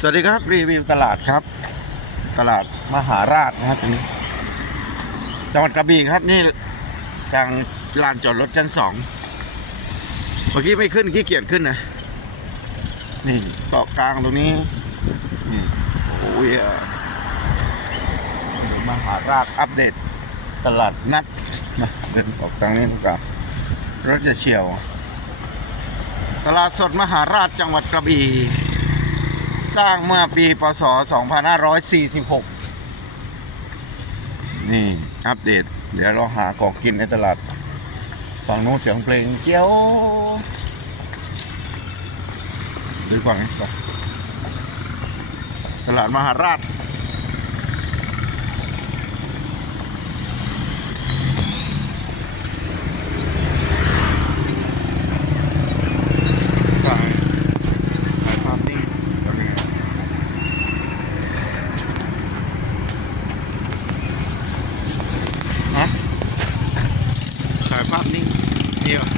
สวัสดีครับรีวิวตลาดครับ ตลาดมหาราชนะครับตรงนี้จังหวัดกระบี่ครับนี่ทางลานจอดรถชั้นสองเมื่อกี้ไม่ขึ้นขี้เกียจขึ้นนะนี่เกาะกลางตรงนี้นี่โอ้ยอมหาราชอัปเดต ตลาดนัดนะเดินออกทางนี้ดีกว่ารถจะเฉียว ตลาดสดมหาราชจังหวัดกระบี่ สร้างเมื่อปีพศ 2546 นี่ อัปเดต เดี๋ยวเราหาของกินในตลาดฝั่งโน้นเสียงเพลงเจียวหรือฝั่งนี้ก่อนตลาดมหาราช ถ่ายถ่ายภาพนิ่งแล้วไง ฮะถ่ายภาพนิ่งนี่เหรอ